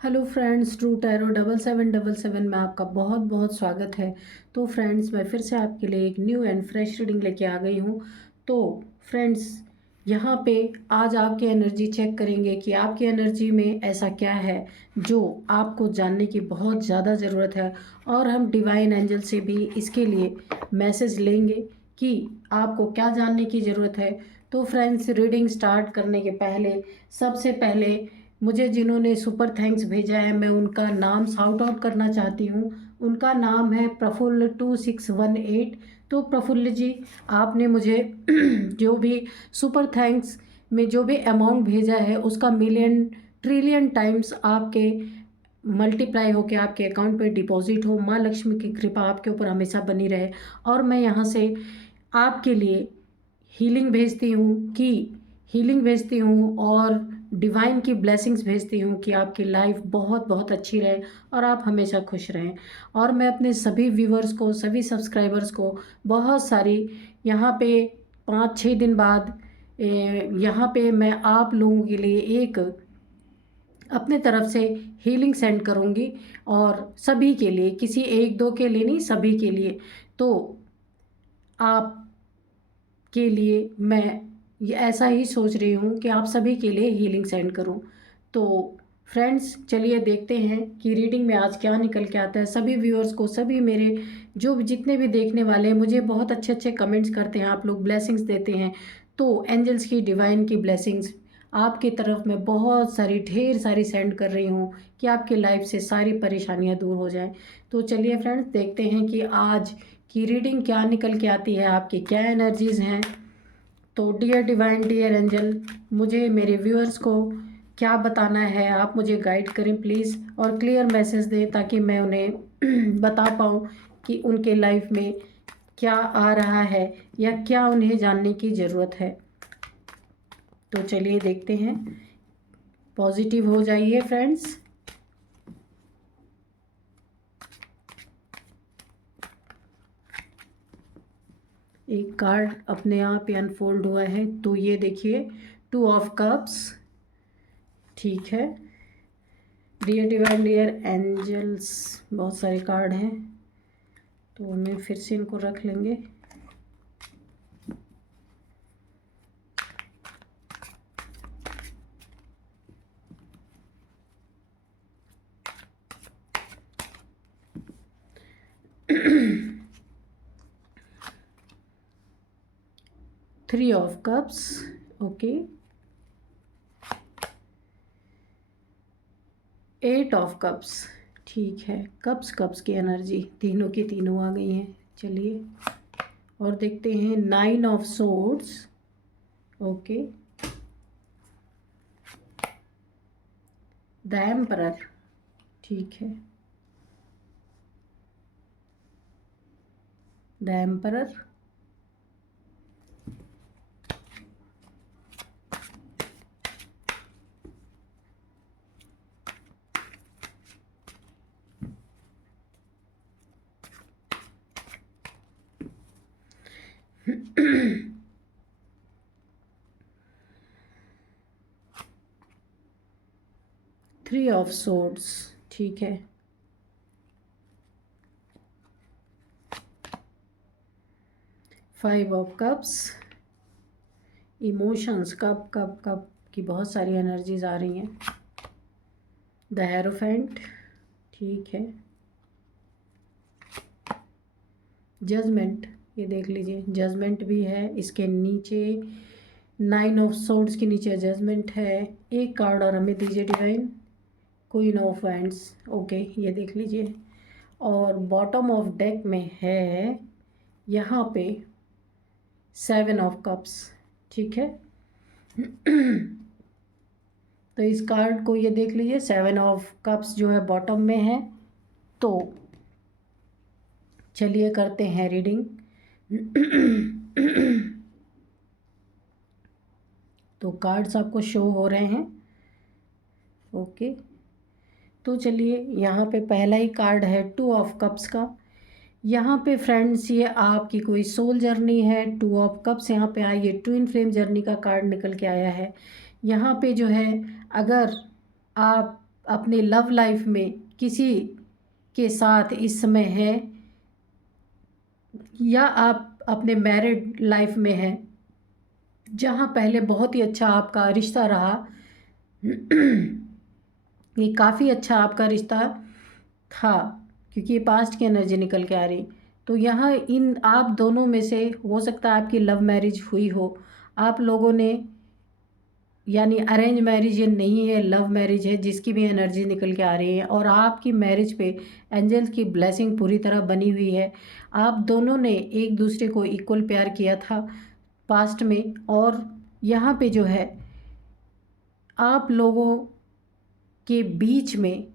Hello friends, true tarot 7777 में आपका बहुत बहुत स्वागत है। तो फ्रेंड्स, मैं फिर से आपके लिए एक न्यू एंड फ्रेश रीडिंग लेके आ गई हूँ। तो फ्रेंड्स, यहाँ पे आज आपकी एनर्जी चेक करेंगे कि आपकी एनर्जी में ऐसा क्या है जो आपको जानने की बहुत ज़्यादा ज़रूरत है। और हम डिवाइन एंजल से भी इसके लिए मैसेज लेंगे कि आपको क्या जानने की ज़रूरत है। तो फ्रेंड्स, रीडिंग स्टार्ट करने के पहले सबसे पहले मुझे जिन्होंने सुपर थैंक्स भेजा है, मैं उनका नाम शाउट आउट करना चाहती हूँ। उनका नाम है प्रफुल्ल 2618। तो प्रफुल्ल जी, आपने मुझे जो भी सुपर थैंक्स में जो भी अमाउंट भेजा है उसका मिलियन ट्रिलियन टाइम्स आपके मल्टीप्लाई होके आपके अकाउंट पे डिपॉजिट हो। माँ लक्ष्मी की कृपा आपके ऊपर हमेशा बनी रहे। और मैं यहाँ से आपके लिए हीलिंग भेजती हूँ और डिवाइन की ब्लेसिंग्स भेजती हूँ कि आपकी लाइफ बहुत बहुत अच्छी रहे और आप हमेशा खुश रहें। और मैं अपने सभी व्यूवर्स को, सभी सब्सक्राइबर्स को बहुत सारी यहाँ पे 5-6 दिन बाद यहाँ पे मैं आप लोगों के लिए एक अपने तरफ से हीलिंग सेंड करूँगी। और सभी के लिए, किसी एक दो के लिए नहीं, सभी के लिए। तो आप के लिए मैं ये ऐसा ही सोच रही हूँ कि आप सभी के लिए हीलिंग सेंड करूँ। तो फ्रेंड्स, चलिए देखते हैं कि रीडिंग में आज क्या निकल के आता है। सभी व्यूअर्स को, सभी मेरे जो जितने भी देखने वाले हैं, मुझे बहुत अच्छे अच्छे कमेंट्स करते हैं, आप लोग ब्लेसिंग्स देते हैं। तो एंजल्स की, डिवाइन की ब्लेसिंग्स आपकी तरफ मैं बहुत सारी, ढेर सारी सेंड कर रही हूँ कि आपकी लाइफ से सारी परेशानियाँ दूर हो जाएं। तो चलिए फ्रेंड्स, देखते हैं कि आज की रीडिंग क्या निकल के आती है, आपकी क्या एनर्जीज़ हैं। तो डियर डिवाइन, डियर एंजल, मुझे मेरे व्यूअर्स को क्या बताना है, आप मुझे गाइड करें प्लीज़, और क्लियर मैसेज दें ताकि मैं उन्हें बता पाऊँ कि उनके लाइफ में क्या आ रहा है या क्या उन्हें जानने की ज़रूरत है। तो चलिए देखते हैं। पॉजिटिव हो जाइए फ्रेंड्स। एक कार्ड अपने आप ही अनफोल्ड हुआ है, तो ये देखिए, 2 ऑफ कप्स। ठीक है डियर डिवाइन, डियर एंजल्स, बहुत सारे कार्ड हैं तो हमें फिर से इनको रख लेंगे। Three of cups, okay. 8 of cups, ठीक है। कप्स की एनर्जी तीनों की तीनों आ गई हैं। चलिए और देखते हैं 9 of swords, okay. The emperor, ठीक है। The emperor, three of swords, ठीक है। Five of cups, emotions, cup की बहुत सारी एनर्जीज आ रही हैं। द हेरोफेंट, ठीक है। जजमेंट, ये देख लीजिए, जजमेंट भी है इसके नीचे। 9 ऑफ सोर्ड्स के नीचे जजमेंट है। एक कार्ड और हमें दीजिए divine. Queen of wands, okay, ये देख लीजिए। और बॉटम ऑफ डेक में है यहाँ पे 7 ऑफ कप्स, ठीक है। तो इस कार्ड को ये देख लीजिए, 7 ऑफ कप्स जो है बॉटम में है। तो चलिए करते हैं रीडिंग। तो कार्ड्स आपको शो हो रहे हैं, ओके। तो चलिए, यहाँ पे पहला ही कार्ड है 2 ऑफ कप्स का। यहाँ पे फ्रेंड्स, ये आपकी कोई सोल जर्नी है। 2 ऑफ कप्स यहाँ पे आई, ये ट्विन फ्लेम जर्नी का कार्ड निकल के आया है। यहाँ पे जो है, अगर आप अपने लव लाइफ में किसी के साथ इस समय हैं, या आप अपने मैरिड लाइफ में हैं, जहाँ पहले बहुत ही अच्छा आपका रिश्ता रहा। ये काफ़ी अच्छा आपका रिश्ता था, क्योंकि ये पास्ट की एनर्जी निकल के आ रही। तो यहाँ इन आप दोनों में से हो सकता है आपकी लव मैरिज हुई हो, आप लोगों ने, यानी अरेंज मैरिज ये नहीं है, लव मैरिज है, जिसकी भी एनर्जी निकल के आ रही है। और आपकी मैरिज पे एंजल्स की ब्लेसिंग पूरी तरह बनी हुई है। आप दोनों ने एक दूसरे को इक्वल प्यार किया था पास्ट में, और यहाँ पे जो है आप लोगों के बीच में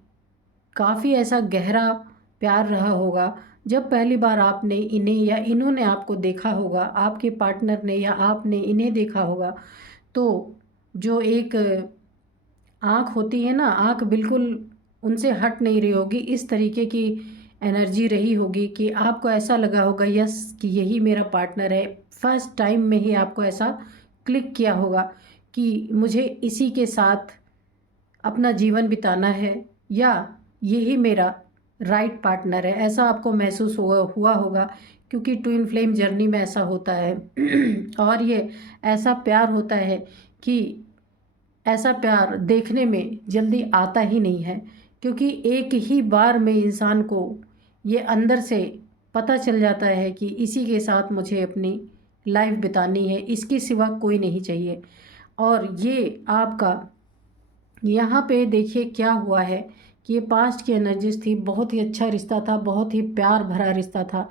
काफ़ी ऐसा गहरा प्यार रहा होगा। जब पहली बार आपने इन्हें या इन्होंने आपको देखा होगा, आपके पार्टनर ने या आपने इन्हें देखा होगा, तो जो एक आँख होती है ना, आँख बिल्कुल उनसे हट नहीं रही होगी, इस तरीके की एनर्जी रही होगी कि आपको ऐसा लगा होगा यस कि यही मेरा पार्टनर है। फर्स्ट टाइम में ही आपको ऐसा क्लिक किया होगा कि मुझे इसी के साथ अपना जीवन बिताना है, या यही मेरा राइट पार्टनर है। ऐसा आपको महसूस हुआ होगा, क्योंकि ट्विन फ्लेम जर्नी में ऐसा होता है। और ये ऐसा प्यार होता है कि ऐसा प्यार देखने में जल्दी आता ही नहीं है, क्योंकि एक ही बार में इंसान को ये अंदर से पता चल जाता है कि इसी के साथ मुझे अपनी लाइफ बितानी है, इसके सिवा कोई नहीं चाहिए। और ये आपका यहाँ पे देखिए क्या हुआ है कि ये पास्ट की एनर्जीज थी, बहुत ही अच्छा रिश्ता था, बहुत ही प्यार भरा रिश्ता था।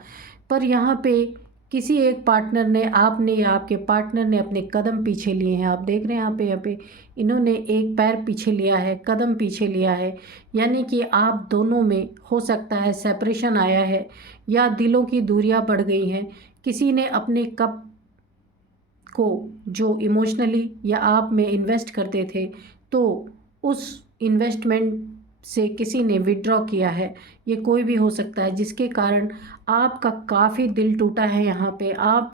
पर यहाँ पे किसी एक पार्टनर ने, आपने या आपके पार्टनर ने अपने कदम पीछे लिए हैं। आप देख रहे हैं यहाँ पे इन्होंने एक पैर पीछे लिया है, कदम पीछे लिया है, यानी कि आप दोनों में हो सकता है सेपरेशन आया है, या दिलों की दूरियां बढ़ गई हैं। किसी ने अपने कप को जो इमोशनली या आप में इन्वेस्ट करते थे, तो उस इन्वेस्टमेंट से किसी ने विड्रॉ किया है। ये कोई भी हो सकता है, जिसके कारण आपका काफ़ी दिल टूटा है। यहाँ पे आप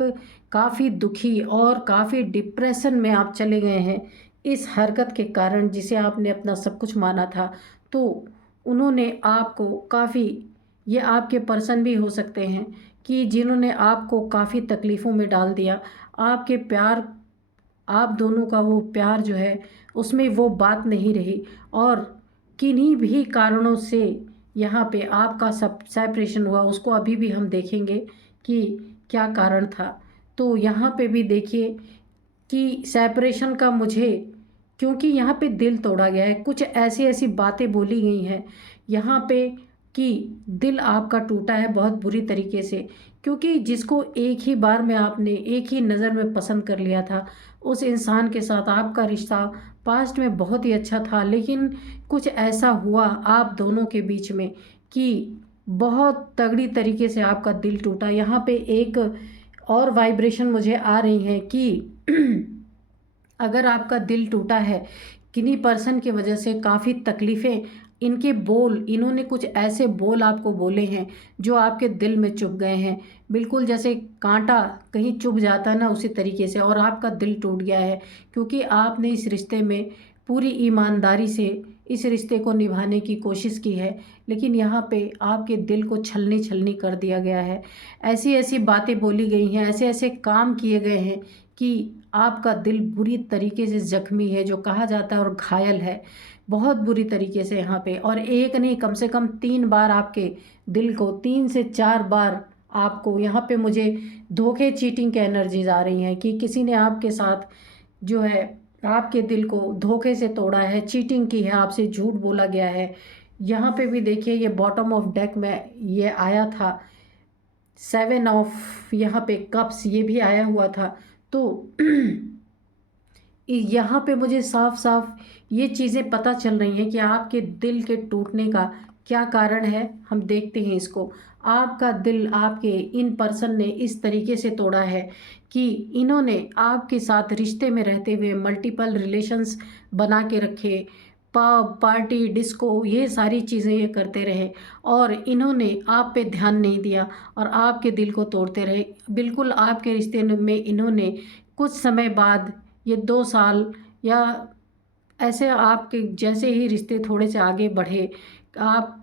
काफ़ी दुखी और काफ़ी डिप्रेशन में आप चले गए हैं इस हरकत के कारण, जिसे आपने अपना सब कुछ माना था। तो उन्होंने आपको काफ़ी, ये आपके पर्सन भी हो सकते हैं कि जिन्होंने आपको काफ़ी तकलीफ़ों में डाल दिया। आपके प्यार, आप दोनों का वो प्यार जो है उसमें वो बात नहीं रही, और किन्हीं भी कारणों से यहाँ पे आपका सब सेपरेशन हुआ। उसको अभी भी हम देखेंगे कि क्या कारण था। तो यहाँ पे भी देखिए कि सेपरेशन का मुझे, क्योंकि यहाँ पे दिल तोड़ा गया है, कुछ ऐसी ऐसी बातें बोली गई हैं यहाँ पे कि दिल आपका टूटा है बहुत बुरी तरीके से। क्योंकि जिसको एक ही बार में आपने एक ही नज़र में पसंद कर लिया था, उस इंसान के साथ आपका रिश्ता पास्ट में बहुत ही अच्छा था, लेकिन कुछ ऐसा हुआ आप दोनों के बीच में कि बहुत तगड़ी तरीके से आपका दिल टूटा। यहाँ पे एक और वाइब्रेशन मुझे आ रही है कि अगर आपका दिल टूटा है किन्हीं पर्सन की वजह से, काफ़ी तकलीफ़ें, इनके बोल, इन्होंने कुछ ऐसे बोल आपको बोले हैं जो आपके दिल में चुभ गए हैं, बिल्कुल जैसे कांटा कहीं चुभ जाता है ना, उसी तरीके से। और आपका दिल टूट गया है, क्योंकि आपने इस रिश्ते में पूरी ईमानदारी से इस रिश्ते को निभाने की कोशिश की है, लेकिन यहाँ पे आपके दिल को छलनी छलनी कर दिया गया है। ऐसी ऐसी बातें बोली गई हैं, ऐसे ऐसे काम किए गए हैं कि आपका दिल बुरी तरीके से ज़ख्मी है, जो कहा जाता है, और घायल है बहुत बुरी तरीके से यहाँ पे। और एक नहीं, कम से कम 3 बार आपके दिल को, 3 से 4 बार आपको यहाँ पे मुझे धोखे, चीटिंग के एनर्जीज आ रही हैं कि किसी ने आपके साथ जो है आपके दिल को धोखे से तोड़ा है, चीटिंग की है, आपसे झूठ बोला गया है। यहाँ पे भी देखिए ये बॉटम ऑफ डेक में ये आया था, 7 ऑफ यहाँ पे कप्स ये भी आया हुआ था। तो यहाँ पे मुझे साफ साफ ये चीज़ें पता चल रही हैं कि आपके दिल के टूटने का क्या कारण है। हम देखते हैं इसको। आपका दिल आपके इन पर्सन ने इस तरीके से तोड़ा है कि इन्होंने आपके साथ रिश्ते में रहते हुए मल्टीपल रिलेशंस बना के रखे, पब, पार्टी, डिस्को, ये सारी चीज़ें ये करते रहे, और इन्होंने आप पे ध्यान नहीं दिया और आपके दिल को तोड़ते रहे। बिल्कुल आपके रिश्ते में इन्होंने कुछ समय बाद, ये 2 साल या ऐसे आपके जैसे ही रिश्ते थोड़े से आगे बढ़े, आप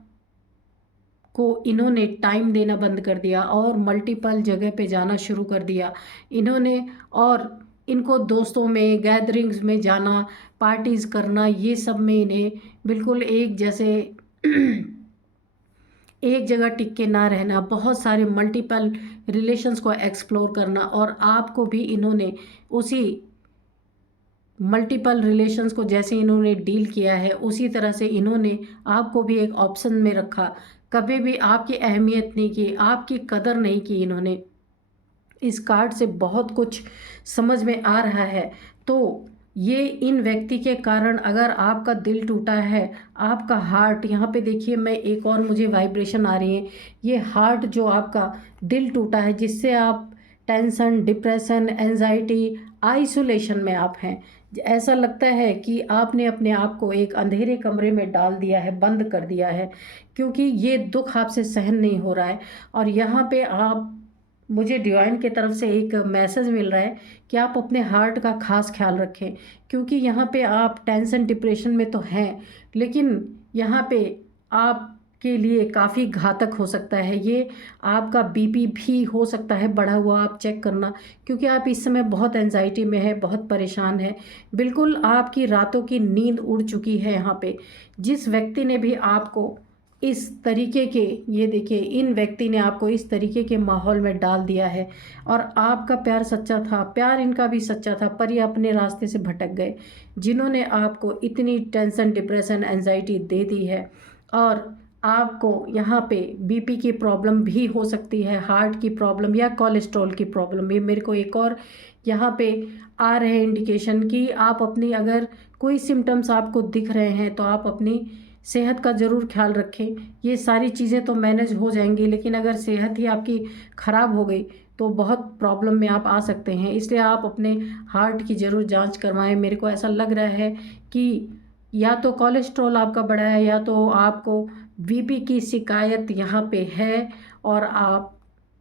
को इन्होंने टाइम देना बंद कर दिया और मल्टीपल जगह पे जाना शुरू कर दिया इन्होंने। और इनको दोस्तों में गैदरिंग्स में जाना, पार्टीज़ करना, ये सब में इन्हें बिल्कुल एक जैसे एक जगह टिक के ना रहना, बहुत सारे मल्टीपल रिलेशंस को एक्सप्लोर करना। और आपको भी इन्होंने उसी मल्टीपल रिलेशंस को जैसे इन्होंने डील किया है उसी तरह से इन्होंने आपको भी एक ऑप्शन में रखा। कभी भी आपकी अहमियत नहीं की, आपकी कदर नहीं की इन्होंने। इस कार्ड से बहुत कुछ समझ में आ रहा है। तो ये इन व्यक्ति के कारण अगर आपका दिल टूटा है, आपका हार्ट, यहाँ पे देखिए मैं एक और मुझे वाइब्रेशन आ रही है, ये हार्ट जो आपका दिल टूटा है जिससे आप टेंशन, डिप्रेशन, एंजाइटी, आइसोलेशन में आप हैं। ऐसा लगता है कि आपने अपने आप को एक अंधेरे कमरे में डाल दिया है, बंद कर दिया है, क्योंकि ये दुख आपसे सहन नहीं हो रहा है। और यहाँ पे आप, मुझे डिवाइन की तरफ से एक मैसेज मिल रहा है कि आप अपने हार्ट का खास ख्याल रखें, क्योंकि यहाँ पे आप टेंशन डिप्रेशन में तो हैं, लेकिन यहाँ पे आपके लिए काफ़ी घातक हो सकता है ये। आपका बीपी भी हो सकता है बढ़ा हुआ, आप चेक करना, क्योंकि आप इस समय बहुत एंजाइटी में है, बहुत परेशान है। बिल्कुल आपकी रातों की नींद उड़ चुकी है। यहाँ पे जिस व्यक्ति ने भी आपको इस तरीके के, ये देखिए इन व्यक्ति ने आपको इस तरीके के माहौल में डाल दिया है और आपका प्यार सच्चा था, प्यार इनका भी सच्चा था, पर ये अपने रास्ते से भटक गए। जिन्होंने आपको इतनी टेंशन, डिप्रेशन, एंजाइटी दे दी है। और आपको यहाँ पे बीपी की प्रॉब्लम भी हो सकती है, हार्ट की प्रॉब्लम या कोलेस्ट्रॉल की प्रॉब्लम। ये मेरे को एक और यहाँ पे आ रहे हैं इंडिकेशन कि आप अपनी, अगर कोई सिम्टम्स आपको दिख रहे हैं तो आप अपनी सेहत का ज़रूर ख्याल रखें। ये सारी चीज़ें तो मैनेज हो जाएंगी, लेकिन अगर सेहत ही आपकी ख़राब हो गई तो बहुत प्रॉब्लम में आप आ सकते हैं। इसलिए आप अपने हार्ट की ज़रूर जांच करवाएं। मेरे को ऐसा लग रहा है कि या तो कोलेस्ट्रॉल आपका बढ़ा है या तो आपको बीपी की शिकायत यहाँ पे है, और आप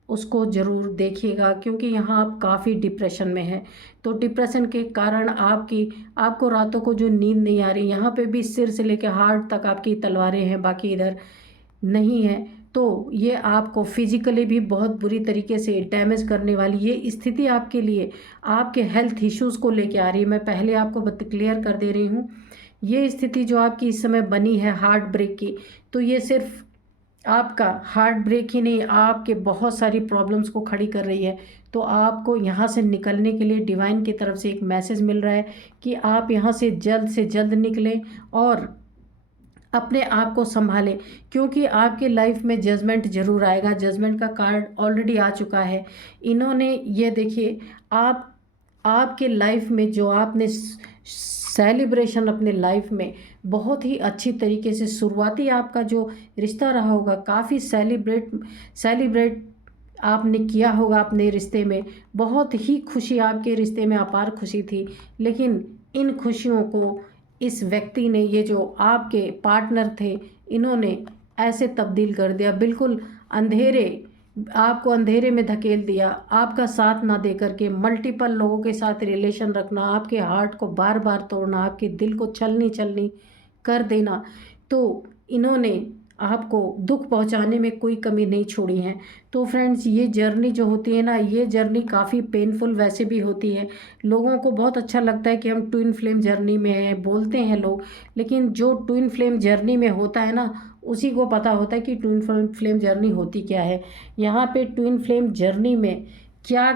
उसको ज़रूर देखिएगा, क्योंकि यहाँ आप काफ़ी डिप्रेशन में हैं। तो डिप्रेशन के कारण आपको रातों को जो नींद नहीं आ रही, यहाँ पे भी सिर से लेकर हार्ट तक आपकी तलवारें हैं, बाकी इधर नहीं है। तो ये आपको फिजिकली भी बहुत बुरी तरीके से डैमेज करने वाली ये स्थिति आपके लिए, आपके हेल्थ इश्यूज़ को लेके आ रही है। मैं पहले आपको क्लियर कर दे रही हूँ, ये स्थिति जो आपकी इस समय बनी है हार्ट ब्रेक की, तो ये सिर्फ आपका हार्ट ब्रेक ही नहीं, आपके बहुत सारी प्रॉब्लम्स को खड़ी कर रही है। तो आपको यहाँ से निकलने के लिए डिवाइन की तरफ से एक मैसेज मिल रहा है कि आप यहाँ से जल्द निकलें और अपने आप को संभालें, क्योंकि आपके लाइफ में जजमेंट ज़रूर आएगा। जजमेंट का कार्ड ऑलरेडी आ चुका है। इन्होंने, ये देखिए, आपके लाइफ में जो आपने सेलिब्रेशन अपने लाइफ में बहुत ही अच्छी तरीके से, शुरुआती आपका जो रिश्ता रहा होगा काफ़ी सेलिब्रेट आपने किया होगा अपने रिश्ते में। बहुत ही खुशी, आपके रिश्ते में अपार खुशी थी, लेकिन इन खुशियों को इस व्यक्ति ने, ये जो आपके पार्टनर थे, इन्होंने ऐसे तब्दील कर दिया, बिल्कुल आपको अंधेरे में धकेल दिया। आपका साथ ना दे करके मल्टीपल लोगों के साथ रिलेशन रखना, आपके हार्ट को बार बार तोड़ना, आपके दिल को छलनी कर देना। तो इन्होंने आपको दुख पहुंचाने में कोई कमी नहीं छोड़ी है। तो फ्रेंड्स, ये जर्नी जो होती है ना, ये जर्नी काफ़ी पेनफुल वैसे भी होती है। लोगों को बहुत अच्छा लगता है कि हम ट्विन फ्लेम जर्नी में हैं, बोलते हैं लोग, लेकिन जो ट्विन फ्लेम जर्नी में होता है ना, उसी को पता होता है कि ट्विन फ्लेम जर्नी होती क्या है। यहाँ पे ट्विन फ्लेम जर्नी में क्या,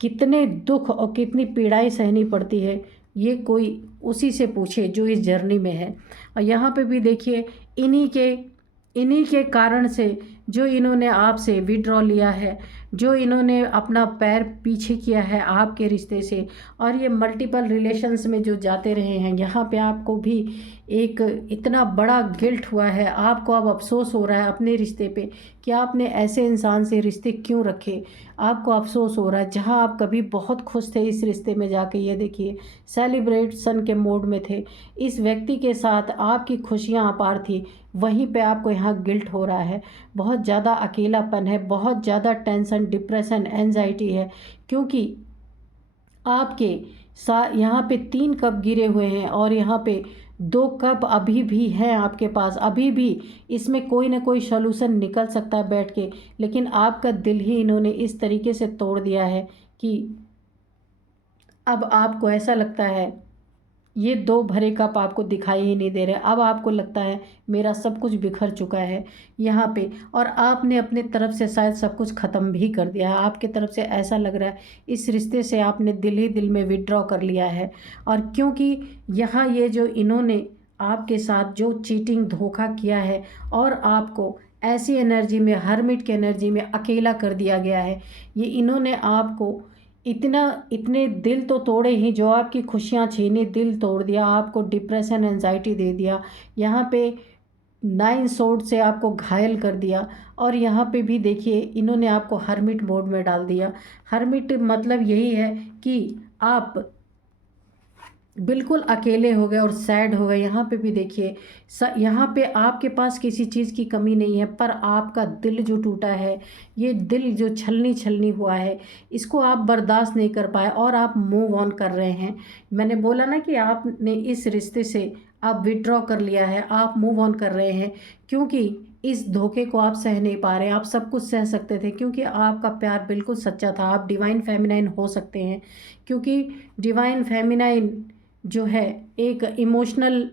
कितने दुख और कितनी पीड़ाएं सहनी पड़ती है, ये कोई उसी से पूछे जो इस जर्नी में है। और यहाँ पे भी देखिए, इन्हीं के कारण से जो इन्होंने आपसे विड्रॉ लिया है, जो इन्होंने अपना पैर पीछे किया है आपके रिश्ते से, और ये मल्टीपल रिलेशंस में जो जाते रहे हैं, यहाँ पे आपको भी एक इतना बड़ा गिल्ट हुआ है, आपको अब अफसोस हो रहा है अपने रिश्ते पे कि आपने ऐसे इंसान से रिश्ते क्यों रखे। आपको अफसोस हो रहा है, जहाँ आप कभी बहुत खुश थे इस रिश्ते में जाके, ये देखिए सेलिब्रेशन के मोड में थे, इस व्यक्ति के साथ आपकी खुशियाँ अपार थी, वहीं पे आपको यहाँ गिल्ट हो रहा है। बहुत ज़्यादा अकेलापन है, बहुत ज़्यादा टेंशन, डिप्रेशन, एंजाइटी है, क्योंकि आपके यहाँ पे 3 कप गिरे हुए हैं और यहाँ पे 2 कप अभी भी हैं आपके पास। अभी भी इसमें कोई ना कोई सॉल्यूशन निकल सकता है बैठ के, लेकिन आपका दिल ही इन्होंने इस तरीके से तोड़ दिया है कि अब आपको ऐसा लगता है ये 2 भरे कप आपको दिखाई ही नहीं दे रहे। अब आपको लगता है मेरा सब कुछ बिखर चुका है यहाँ पे, और आपने अपने तरफ से शायद सब कुछ ख़त्म भी कर दिया है। आपके तरफ से ऐसा लग रहा है इस रिश्ते से आपने दिल ही दिल में विड्रॉ कर लिया है। और क्योंकि यहाँ ये जो इन्होंने आपके साथ जो चीटिंग धोखा किया है और आपको ऐसी एनर्जी में, हर्मिट की एनर्जी में अकेला कर दिया गया है, ये इन्होंने आपको इतने दिल तो तोड़े ही, जो आपकी खुशियाँ छीनी, दिल तोड़ दिया, आपको डिप्रेशन, एंजाइटी दे दिया, यहाँ पे 9 स्वॉर्ड से आपको घायल कर दिया। और यहाँ पे भी देखिए इन्होंने आपको हर्मिट मोड में डाल दिया। हर्मिट मतलब यही है कि आप बिल्कुल अकेले हो गए और सैड हो गए। यहाँ पे भी देखिए यहाँ पे आपके पास किसी चीज़ की कमी नहीं है, पर आपका दिल जो टूटा है, ये दिल जो छलनी हुआ है, इसको आप बर्दाश्त नहीं कर पाए और आप मूव ऑन कर रहे हैं। मैंने बोला ना कि आपने इस रिश्ते से आप विड्रॉ कर लिया है, आप मूव ऑन कर रहे हैं, क्योंकि इस धोखे को आप सह नहीं पा रहे। आप सब कुछ सह सकते थे क्योंकि आपका प्यार बिल्कुल सच्चा था। आप डिवाइन फेमिनाइन हो सकते हैं, क्योंकि डिवाइन फेमिनाइन जो है एक इमोशनल,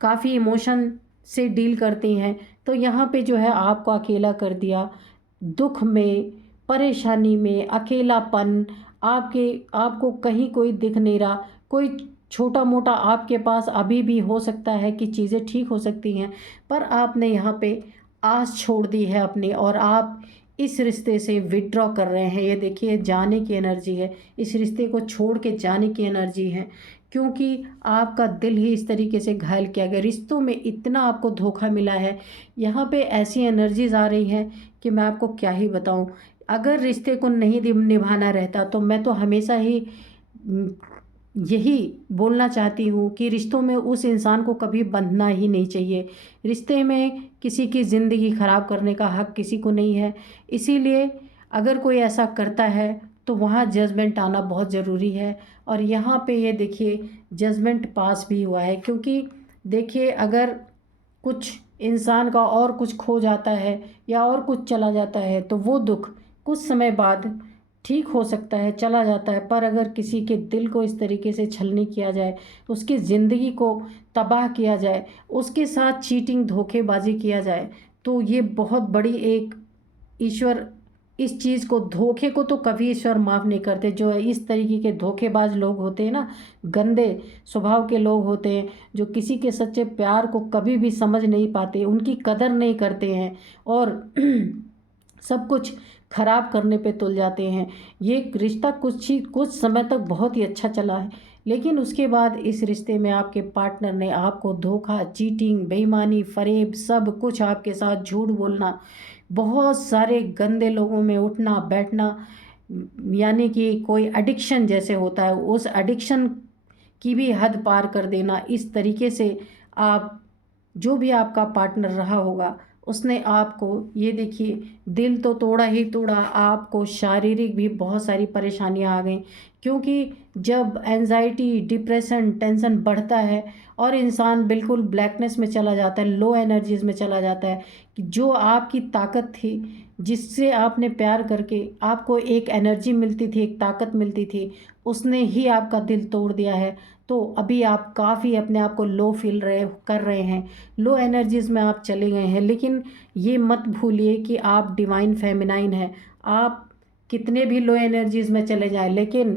काफ़ी इमोशन से डील करती हैं। तो यहाँ पे जो है आपको अकेला कर दिया, दुख में, परेशानी में, अकेलापन, आपको कहीं कोई दिख नहीं रहा। कोई छोटा मोटा आपके पास अभी भी हो सकता है कि चीज़ें ठीक हो सकती हैं, पर आपने यहाँ पे आस छोड़ दी है अपनी, और आप इस रिश्ते से विड्रॉ कर रहे हैं। ये देखिए जाने की एनर्जी है, इस रिश्ते को छोड़ के जाने की एनर्जी है, क्योंकि आपका दिल ही इस तरीके से घायल किया गया। रिश्तों में इतना आपको धोखा मिला है। यहाँ पे ऐसी एनर्जीज आ रही हैं कि मैं आपको क्या ही बताऊँ। अगर रिश्ते को नहीं निभाना रहता तो मैं तो हमेशा ही यही बोलना चाहती हूँ कि रिश्तों में उस इंसान को कभी बंधना ही नहीं चाहिए। रिश्ते में किसी की ज़िंदगी ख़राब करने का हक़ किसी को नहीं है। इसीलिए अगर कोई ऐसा करता है तो वहाँ जजमेंट आना बहुत ज़रूरी है। और यहाँ पे ये देखिए जजमेंट पास भी हुआ है, क्योंकि देखिए अगर कुछ इंसान का और कुछ खो जाता है या और कुछ चला जाता है तो वो दुख कुछ समय बाद ठीक हो सकता है, चला जाता है। पर अगर किसी के दिल को इस तरीके से छलनी किया जाए, उसकी ज़िंदगी को तबाह किया जाए, उसके साथ चीटिंग, धोखेबाजी किया जाए, तो ये बहुत बड़ी एक, ईश्वर इस चीज़ को, धोखे को तो कभी ईश्वर माफ़ नहीं करते। जो इस तरीके के धोखेबाज लोग होते हैं ना, गंदे स्वभाव के लोग होते हैं, जो किसी के सच्चे प्यार को कभी भी समझ नहीं पाते, उनकी कदर नहीं करते हैं और सब कुछ खराब करने पे तुल जाते हैं। ये रिश्ता कुछ समय तक बहुत ही अच्छा चला है, लेकिन उसके बाद इस रिश्ते में आपके पार्टनर ने आपको धोखा, चीटिंग, बेईमानी, फरेब, सब कुछ आपके साथ, झूठ बोलना, बहुत सारे गंदे लोगों में उठना बैठना, यानी कि कोई एडिक्शन जैसे होता है, उस एडिक्शन की भी हद पार कर देना। इस तरीके से आप, जो भी आपका पार्टनर रहा होगा, उसने आपको, ये देखिए दिल तो तोड़ा ही तोड़ा, आपको शारीरिक भी बहुत सारी परेशानियां आ गई। क्योंकि जब एंजाइटी, डिप्रेशन, टेंशन बढ़ता है और इंसान बिल्कुल ब्लैकनेस में चला जाता है, लो एनर्जीज में चला जाता है, कि जो आपकी ताकत थी, जिससे आपने प्यार करके आपको एक एनर्जी मिलती थी, एक ताकत मिलती थी, उसने ही आपका दिल तोड़ दिया है। तो अभी आप काफ़ी अपने आप को लो फील कर रहे हैं, लो एनर्जीज में आप चले गए हैं। लेकिन ये मत भूलिए कि आप डिवाइन फेमिनाइन हैं। आप कितने भी लो एनर्जीज में चले जाएं, लेकिन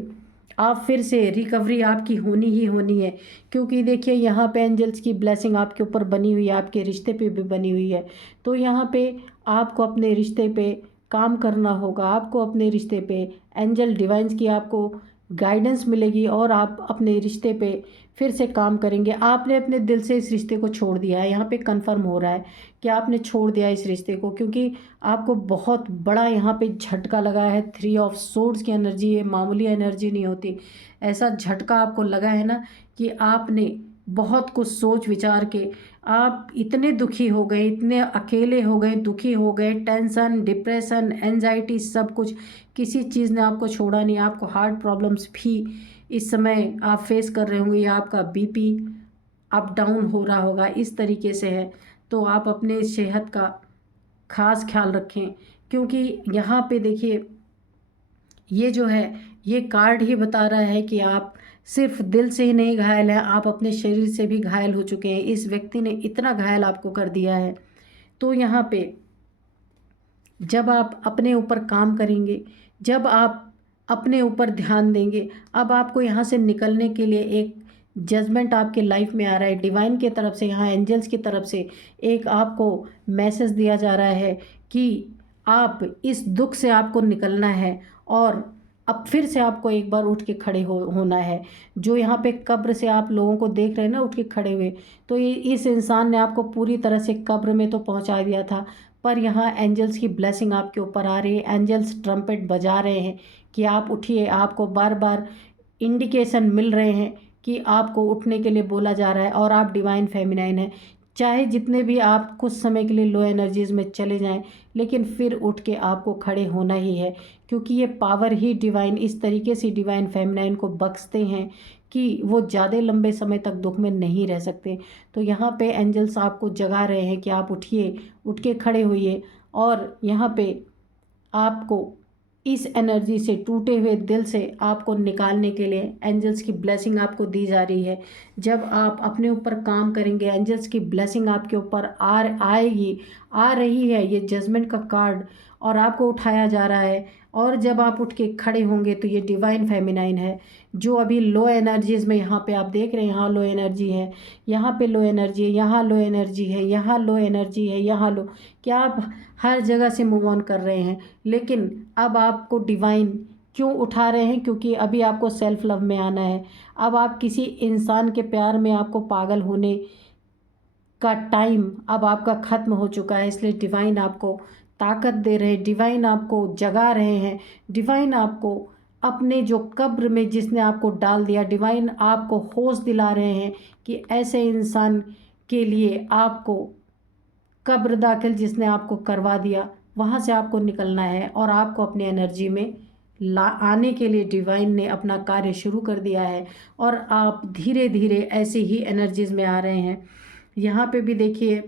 आप फिर से रिकवरी आपकी होनी ही होनी है। क्योंकि देखिए यहाँ पे एंजल्स की ब्लेसिंग आपके ऊपर बनी हुई है, आपके रिश्ते पे भी बनी हुई है। तो यहाँ पे आपको अपने रिश्ते पे काम करना होगा, आपको अपने रिश्ते पे एंजल डिवाइन्स की आपको गाइडेंस मिलेगी और आप अपने रिश्ते पे फिर से काम करेंगे। आपने अपने दिल से इस रिश्ते को छोड़ दिया है, यहाँ पे कंफर्म हो रहा है कि आपने छोड़ दिया इस रिश्ते को, क्योंकि आपको बहुत बड़ा यहाँ पे झटका लगा है। 3 ऑफ सोर्ड्स की एनर्जी है, मामूली एनर्जी नहीं होती। ऐसा झटका आपको लगा है ना कि आपने बहुत कुछ सोच विचार के आप इतने दुखी हो गए, इतने अकेले हो गए, दुखी हो गए, टेंशन, डिप्रेशन, एंजाइटी, सब कुछ, किसी चीज़ ने आपको छोड़ा नहीं। आपको हार्ट प्रॉब्लम्स भी इस समय आप फेस कर रहे होंगे, या आपका बीपी अप डाउन हो रहा होगा, इस तरीके से है, तो आप अपने सेहत का खास ख्याल रखें। क्योंकि यहाँ पे देखिए, ये जो है, ये कार्ड ही बता रहा है कि आप सिर्फ दिल से ही नहीं घायल हैं, आप अपने शरीर से भी घायल हो चुके हैं। इस व्यक्ति ने इतना घायल आपको कर दिया है। तो यहाँ पे जब आप अपने ऊपर काम करेंगे, जब आप अपने ऊपर ध्यान देंगे, अब आपको यहाँ से निकलने के लिए एक जजमेंट आपके लाइफ में आ रहा है। डिवाइन की तरफ से, यहाँ एंजल्स की तरफ से एक आपको मैसेज दिया जा रहा है कि आप इस दुख से आपको निकलना है, और अब फिर से आपको एक बार उठ के खड़े होना है। जो यहाँ पे कब्र से आप लोगों को देख रहे हैं ना उठ के खड़े हुए, तो ये इस इंसान ने आपको पूरी तरह से कब्र में तो पहुँचा दिया था, पर यहाँ एंजल्स की ब्लेसिंग आपके ऊपर आ रही है। एंजल्स ट्रम्पेट बजा रहे हैं कि आप उठिए। आपको बार बार इंडिकेशन मिल रहे हैं कि आपको उठने के लिए बोला जा रहा है, और आप डिवाइन फेमिनाइन हैं। चाहे जितने भी आप कुछ समय के लिए लो एनर्जीज़ में चले जाएं, लेकिन फिर उठ के आपको खड़े होना ही है, क्योंकि ये पावर ही डिवाइन इस तरीके से डिवाइन फेमिनाइन को बख्शते हैं कि वो ज़्यादा लंबे समय तक दुख में नहीं रह सकते। तो यहाँ पे एंजल्स आपको जगा रहे हैं कि आप उठिए, उठ के खड़े होइए, और यहाँ पे आपको इस एनर्जी से, टूटे हुए दिल से आपको निकालने के लिए एंजल्स की ब्लेसिंग आपको दी जा रही है। जब आप अपने ऊपर काम करेंगे, एंजल्स की ब्लेसिंग आपके ऊपर आएगी, आ रही है। ये जजमेंट का कार्ड और आपको उठाया जा रहा है, और जब आप उठ के खड़े होंगे तो ये डिवाइन फेमिनाइन है। जो अभी लो एनर्जीज़ में यहाँ पे आप देख रहे हैं, यहाँ लो एनर्जी है, यहाँ पे लो एनर्जी है, यहाँ लो एनर्जी है, यहाँ लो एनर्जी है, यहाँ लो, क्या आप हर जगह से मूव ऑन कर रहे हैं। लेकिन अब आपको डिवाइन क्यों उठा रहे हैं? क्योंकि अभी आपको सेल्फ लव में आना है। अब आप किसी इंसान के प्यार में आपको पागल होने का टाइम अब आपका ख़त्म हो चुका है, इसलिए डिवाइन आपको ताकत दे रहे हैं, डिवाइन आपको जगा रहे हैं, डिवाइन आपको अपने जो कब्र में जिसने आपको डाल दिया, डिवाइन आपको होश दिला रहे हैं कि ऐसे इंसान के लिए आपको कब्र दाखिल जिसने आपको करवा दिया, वहाँ से आपको निकलना है, और आपको अपनी एनर्जी में आने के लिए डिवाइन ने अपना कार्य शुरू कर दिया है, और आप धीरे धीरे ऐसे ही एनर्जीज़ में आ रहे हैं। यहाँ पे भी देखिए,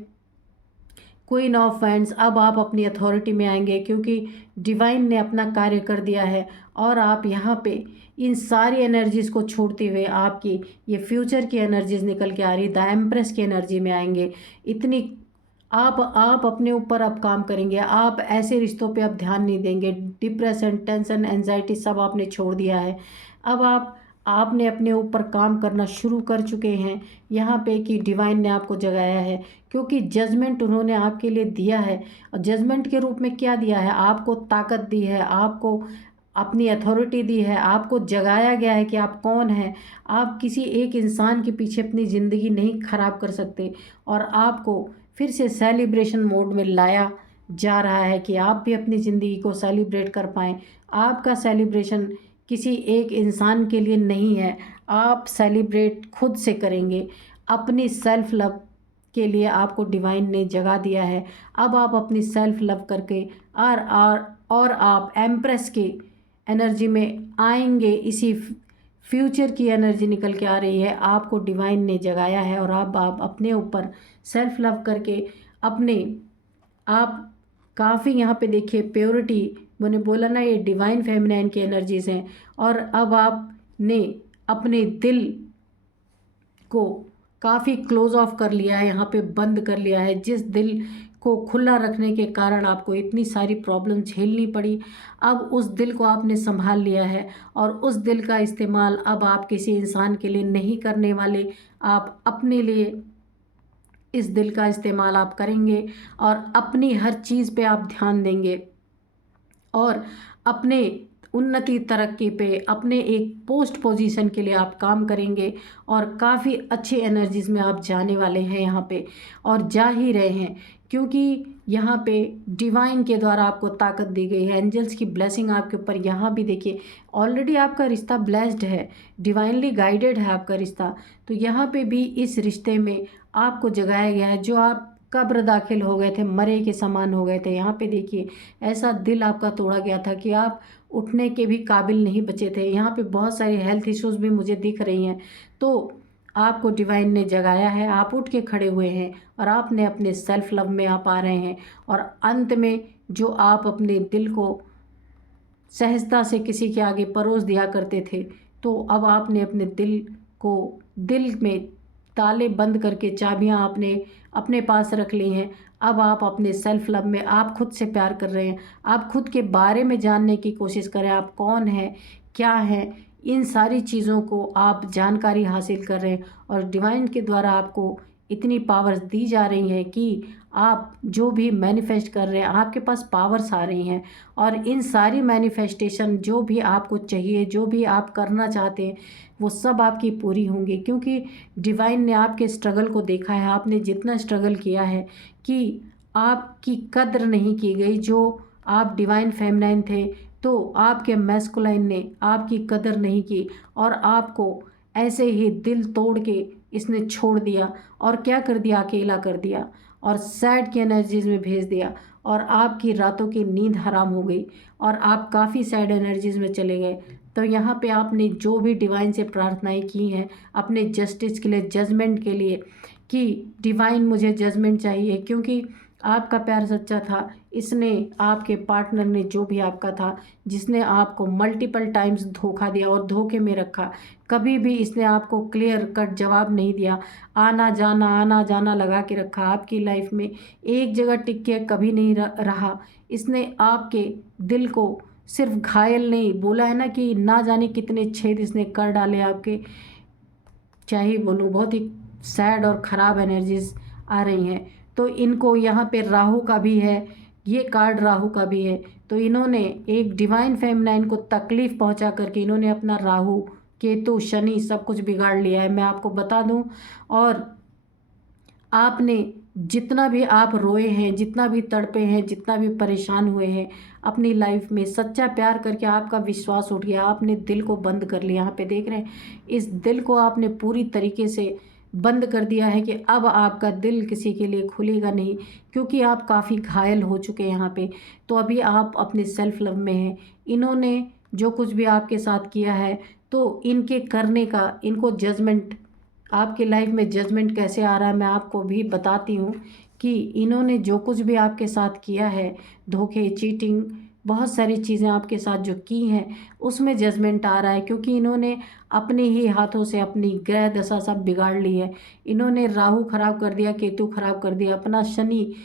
क्वीन ऑफ वैंड्स, अब आप अपनी अथॉरिटी में आएंगे, क्योंकि डिवाइन ने अपना कार्य कर दिया है, और आप यहाँ पे इन सारी एनर्जीज़ को छोड़ते हुए आपकी ये फ्यूचर की एनर्जीज़ निकल के आ रही, द एम्प्रेस की एनर्जी में आएंगे। इतनी आप अपने ऊपर अब काम करेंगे, आप ऐसे रिश्तों पे अब ध्यान नहीं देंगे। डिप्रेशन, टेंशन, एंजाइटी सब आपने छोड़ दिया है। अब आपने अपने ऊपर काम करना शुरू कर चुके हैं। यहाँ पे कि डिवाइन ने आपको जगाया है, क्योंकि जजमेंट उन्होंने आपके लिए दिया है, और जजमेंट के रूप में क्या दिया है? आपको ताकत दी है, आपको अपनी अथॉरिटी दी है, आपको जगाया गया है कि आप कौन हैं। आप किसी एक इंसान के पीछे अपनी ज़िंदगी नहीं ख़राब कर सकते, और आपको फिर से सेलिब्रेशन मोड में लाया जा रहा है कि आप भी अपनी ज़िंदगी को सेलिब्रेट कर पाएँ। आपका सेलिब्रेशन किसी एक इंसान के लिए नहीं है, आप सेलिब्रेट खुद से करेंगे। अपनी सेल्फ लव के लिए आपको डिवाइन ने जगा दिया है। अब आप अपनी सेल्फ लव करके और आप एम्प्रेस की एनर्जी में आएंगे। इसी फ्यूचर की एनर्जी निकल के आ रही है, आपको डिवाइन ने जगाया है, और आप अपने ऊपर सेल्फ लव करके आप काफ़ी यहाँ पे देखिए प्योरिटी, मैंने बोला ना ये डिवाइन फेमिनाइन की एनर्जीज़ हैं, और अब आपने अपने दिल को काफ़ी क्लोज ऑफ कर लिया है, यहाँ पे बंद कर लिया है। जिस दिल को खुला रखने के कारण आपको इतनी सारी प्रॉब्लम झेलनी पड़ी, अब उस दिल को आपने संभाल लिया है, और उस दिल का इस्तेमाल अब आप किसी इंसान के लिए नहीं करने वाले, आप अपने लिए इस दिल का इस्तेमाल आप करेंगे, और अपनी हर चीज़ पे आप ध्यान देंगे, और अपने उन्नति तरक्की पे, अपने एक पोस्ट पोजीशन के लिए आप काम करेंगे, और काफ़ी अच्छे एनर्जीज़ में आप जाने वाले हैं यहाँ पे, और जा ही रहे हैं, क्योंकि यहाँ पे डिवाइन के द्वारा आपको ताकत दी गई है। एंजल्स की ब्लेसिंग आपके ऊपर यहाँ भी देखिए, ऑलरेडी आपका रिश्ता ब्लेस्ड है, डिवाइनली गाइडेड है आपका रिश्ता। तो यहाँ पे भी इस रिश्ते में आपको जगाया गया है। जो आप कब्र दाखिल हो गए थे, मरे के समान हो गए थे, यहाँ पे देखिए ऐसा दिल आपका तोड़ा गया था कि आप उठने के भी काबिल नहीं बचे थे। यहाँ पे बहुत सारी हेल्थ इश्यूज़ भी मुझे दिख रही हैं। तो आपको डिवाइन ने जगाया है, आप उठ के खड़े हुए हैं और आपने अपने सेल्फ लव में आप आ रहे हैं। और अंत में जो आप अपने दिल को सहजता से किसी के आगे परोस दिया करते थे, तो अब आपने अपने दिल में ताले बंद करके चाबियां आपने अपने पास रख ली हैं। अब आप अपने सेल्फ लव में आप खुद से प्यार कर रहे हैं, आप खुद के बारे में जानने की कोशिश करें, आप कौन हैं, क्या हैं, इन सारी चीज़ों को आप जानकारी हासिल कर रहे हैं। और डिवाइन के द्वारा आपको इतनी पावर्स दी जा रही हैं कि आप जो भी मैनिफेस्ट कर रहे हैं आपके पास पावर्स आ रही हैं। और इन सारी मैनिफेस्टेशन जो भी आपको चाहिए, जो भी आप करना चाहते हैं, वो सब आपकी पूरी होंगी। क्योंकि डिवाइन ने आपके स्ट्रगल को देखा है, आपने जितना स्ट्रगल किया है कि आपकी कद्र नहीं की गई। जो आप डिवाइन फेमिनाइन थे तो आपके मैस्कुलाइन ने आपकी कदर नहीं की और आपको ऐसे ही दिल तोड़ के इसने छोड़ दिया और क्या कर दिया, अकेला कर दिया और सैड की एनर्जीज़ में भेज दिया और आपकी रातों की नींद हराम हो गई और आप काफ़ी सैड एनर्जीज़ में चले गए। तो यहाँ पे आपने जो भी डिवाइन से प्रार्थनाएं की हैं अपने जस्टिस के लिए, जजमेंट के लिए, कि डिवाइन मुझे जजमेंट चाहिए, क्योंकि आपका प्यार सच्चा था। इसने आपके पार्टनर ने जो भी आपका था, जिसने आपको मल्टीपल टाइम्स धोखा दिया और धोखे में रखा, कभी भी इसने आपको क्लियर कट जवाब नहीं दिया। आना जाना लगा के रखा आपकी लाइफ में, एक जगह टिक के कभी नहीं रहा। इसने आपके दिल को सिर्फ घायल नहीं, बोला है ना कि ना जाने कितने छेद इसने कर डाले आपके। क्या ही बोलूँ, बहुत ही सैड और ख़राब एनर्जीज आ रही हैं। तो इनको यहाँ पे राहु का भी है, ये कार्ड राहु का भी है। तो इन्होंने एक डिवाइन फेमिनाइन को तकलीफ़ पहुँचा करके इन्होंने अपना राहु, केतु, शनि सब कुछ बिगाड़ लिया है, मैं आपको बता दूँ। और आपने जितना भी आप रोए हैं, जितना भी तड़पे हैं, जितना भी परेशान हुए हैं अपनी लाइफ में, सच्चा प्यार करके आपका विश्वास उठ गया, आपने दिल को बंद कर लिया। यहाँ पे देख रहे हैं, इस दिल को आपने पूरी तरीके से बंद कर दिया है कि अब आपका दिल किसी के लिए खुलेगा नहीं, क्योंकि आप काफ़ी घायल हो चुके हैं यहाँ पे। तो अभी आप अपने सेल्फ लव में हैं। इन्होंने जो कुछ भी आपके साथ किया है, तो इनके करने का, इनको जजमेंट, आपके लाइफ में जजमेंट कैसे आ रहा है मैं आपको भी बताती हूँ। कि इन्होंने जो कुछ भी आपके साथ किया है, धोखे, चीटिंग, बहुत सारी चीज़ें आपके साथ जो की हैं, उसमें जजमेंट आ रहा है, क्योंकि इन्होंने अपने ही हाथों से अपनी ग्रह दशा सब बिगाड़ ली है। इन्होंने राहु खराब कर दिया, केतु खराब कर दिया, अपना शनि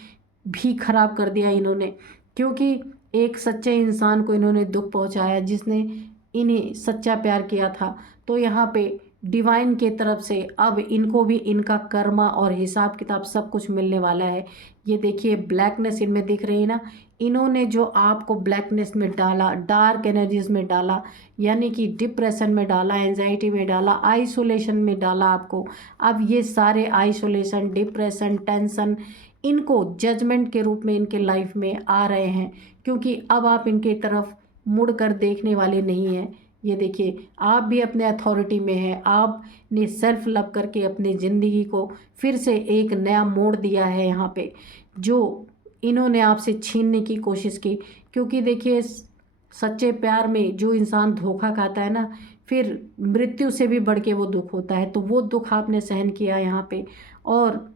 भी खराब कर दिया इन्होंने, क्योंकि एक सच्चे इंसान को इन्होंने दुख पहुंचाया जिसने इन्हें सच्चा प्यार किया था। तो यहाँ पे डिवाइन के तरफ से अब इनको भी इनका कर्मा और हिसाब किताब सब कुछ मिलने वाला है। ये देखिए, ब्लैकनेस इनमें दिख रही है ना, इन्होंने जो आपको ब्लैकनेस में डाला, डार्क एनर्जीज में डाला, यानी कि डिप्रेशन में डाला, एंजाइटी में डाला, आइसोलेशन में डाला आपको। अब ये सारे आइसोलेशन, डिप्रेशन, टेंशन, इनको जजमेंट के रूप में इनके लाइफ में आ रहे हैं, क्योंकि अब आप इनके तरफ मुड़ कर देखने वाले नहीं हैं। ये देखिए, आप भी अपने अथॉरिटी में हैं, आपने सेल्फ लव करके अपनी ज़िंदगी को फिर से एक नया मोड़ दिया है यहाँ पे, जो इन्होंने आपसे छीनने की कोशिश की। क्योंकि देखिए, सच्चे प्यार में जो इंसान धोखा खाता है ना, फिर मृत्यु से भी बढ़ के वो दुख होता है। तो वो दुख आपने सहन किया यहाँ पे, और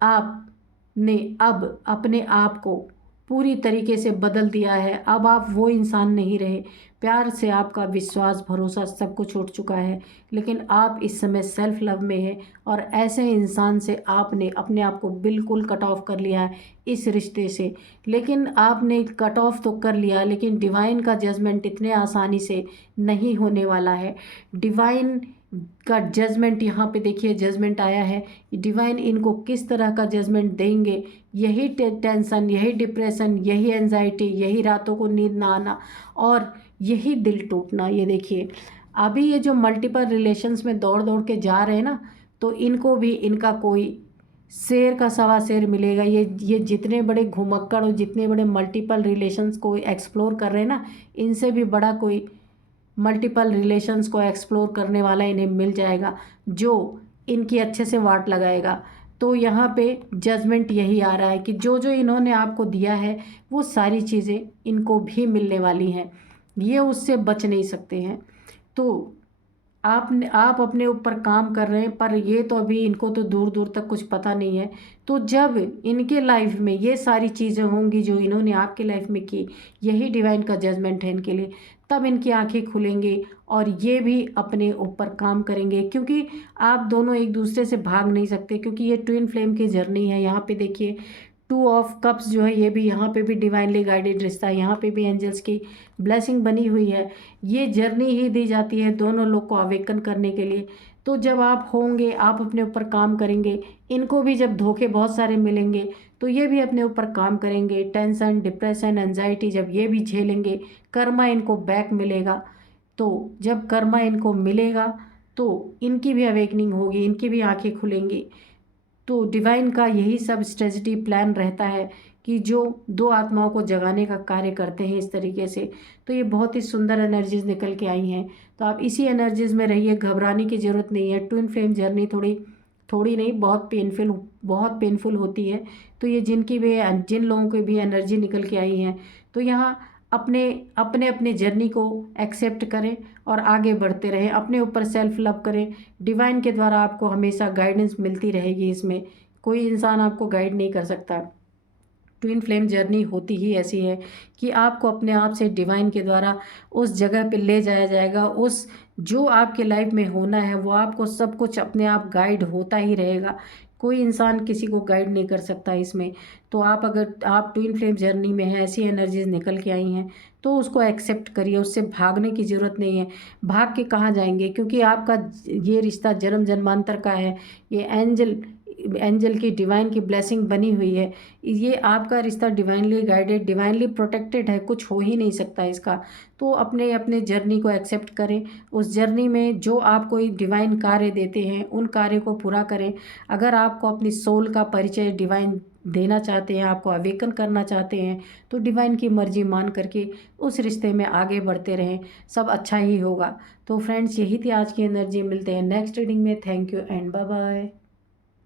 आपने अब अपने आप को पूरी तरीके से बदल दिया है। अब आप वो इंसान नहीं रहे, प्यार से आपका विश्वास, भरोसा सब कुछ उठ चुका है। लेकिन आप इस समय सेल्फ लव में हैं और ऐसे इंसान से आपने अपने आप को बिल्कुल कट ऑफ कर लिया है इस रिश्ते से। लेकिन आपने कट ऑफ तो कर लिया, लेकिन डिवाइन का जजमेंट इतने आसानी से नहीं होने वाला है। डिवाइन का जजमेंट यहाँ पे देखिए, जजमेंट आया है। डिवाइन इनको किस तरह का जजमेंट देंगे, यही टेंशन, यही डिप्रेशन, यही एंजाइटी, यही रातों को नींद ना आना और यही दिल टूटना। ये देखिए, अभी ये जो मल्टीपल रिलेशंस में दौड़ दौड़ के जा रहे हैं ना, तो इनको भी इनका कोई शेर का सवा शेर मिलेगा। ये जितने बड़े घुमक्कड़ और जितने बड़े मल्टीपल रिलेशंस को एक्सप्लोर कर रहे हैं ना, इनसे भी बड़ा कोई मल्टीपल रिलेशंस को एक्सप्लोर करने वाला इन्हें मिल जाएगा, जो इनकी अच्छे से वाट लगाएगा। तो यहाँ पे जजमेंट यही आ रहा है कि जो जो इन्होंने आपको दिया है, वो सारी चीज़ें इनको भी मिलने वाली हैं। ये उससे बच नहीं सकते हैं। तो आप अपने ऊपर काम कर रहे हैं, पर ये तो अभी इनको तो दूर दूर तक कुछ पता नहीं है। तो जब इनके लाइफ में ये सारी चीज़ें होंगी जो इन्होंने आपके लाइफ में की, यही डिवाइन का जजमेंट है इनके लिए, तब इनकी आंखें खुलेंगी और ये भी अपने ऊपर काम करेंगे। क्योंकि आप दोनों एक दूसरे से भाग नहीं सकते, क्योंकि ये ट्विन फ्लेम की जर्नी है। यहाँ पे देखिए 2 ऑफ कप्स जो है, ये भी यहाँ पे भी डिवाइनली गाइडेड रिश्ता है, यहाँ पे भी एंजल्स की ब्लेसिंग बनी हुई है। ये जर्नी ही दी जाती है दोनों लोग को अवेकन करने के लिए। तो जब आप होंगे, आप अपने ऊपर काम करेंगे, इनको भी जब धोखे बहुत सारे मिलेंगे तो ये भी अपने ऊपर काम करेंगे। टेंशन, डिप्रेशन, एंजाइटी जब ये भी झेलेंगे, कर्मा इनको बैक मिलेगा। तो जब कर्मा इनको मिलेगा तो इनकी भी अवेकनिंग होगी, इनकी भी आंखें खुलेंगी। तो डिवाइन का यही सब स्ट्रेटजी प्लान रहता है कि जो दो आत्माओं को जगाने का कार्य करते हैं इस तरीके से। तो ये बहुत ही सुंदर एनर्जीज निकल के आई हैं। तो आप इसी एनर्जीज में रहिए, घबराने की ज़रूरत नहीं है। ट्विन फ्लेम जर्नी थोड़ी थोड़ी नहीं, बहुत पेनफुल होती है। तो ये जिन लोगों की भी एनर्जी निकल के आई हैं, तो यहाँ अपने अपने अपने जर्नी को एक्सेप्ट करें और आगे बढ़ते रहें, अपने ऊपर सेल्फ लव करें। डिवाइन के द्वारा आपको हमेशा गाइडेंस मिलती रहेगी। इसमें कोई इंसान आपको गाइड नहीं कर सकता। ट्विन फ्लेम जर्नी होती ही ऐसी है कि आपको अपने आप से डिवाइन के द्वारा उस जगह पे ले जाया जाएगा। उस जो आपके लाइफ में होना है वो आपको सब कुछ अपने आप गाइड होता ही रहेगा। कोई इंसान किसी को गाइड नहीं कर सकता इसमें। तो अगर आप ट्विन फ्लेम जर्नी में हैं, ऐसी एनर्जीज निकल के आई हैं, तो उसको एक्सेप्ट करिए। उससे भागने की ज़रूरत नहीं है। भाग के कहाँ जाएंगे, क्योंकि आपका ये रिश्ता जन्म जन्मांतर का है। ये एंजल की डिवाइन की ब्लेसिंग बनी हुई है। ये आपका रिश्ता डिवाइनली गाइडेड, डिवाइनली प्रोटेक्टेड है, कुछ हो ही नहीं सकता इसका। तो अपने अपने जर्नी को एक्सेप्ट करें। उस जर्नी में जो आपको डिवाइन कार्य देते हैं उन कार्य को पूरा करें। अगर आपको अपनी सोल का परिचय डिवाइन देना चाहते हैं, आपको अवेकन करना चाहते हैं, तो डिवाइन की मर्जी मान करके उस रिश्ते में आगे बढ़ते रहें, सब अच्छा ही होगा। तो फ्रेंड्स, यही थी आज की एनर्जी। मिलते हैं नेक्स्ट रीडिंग में। Thank you and bye bye.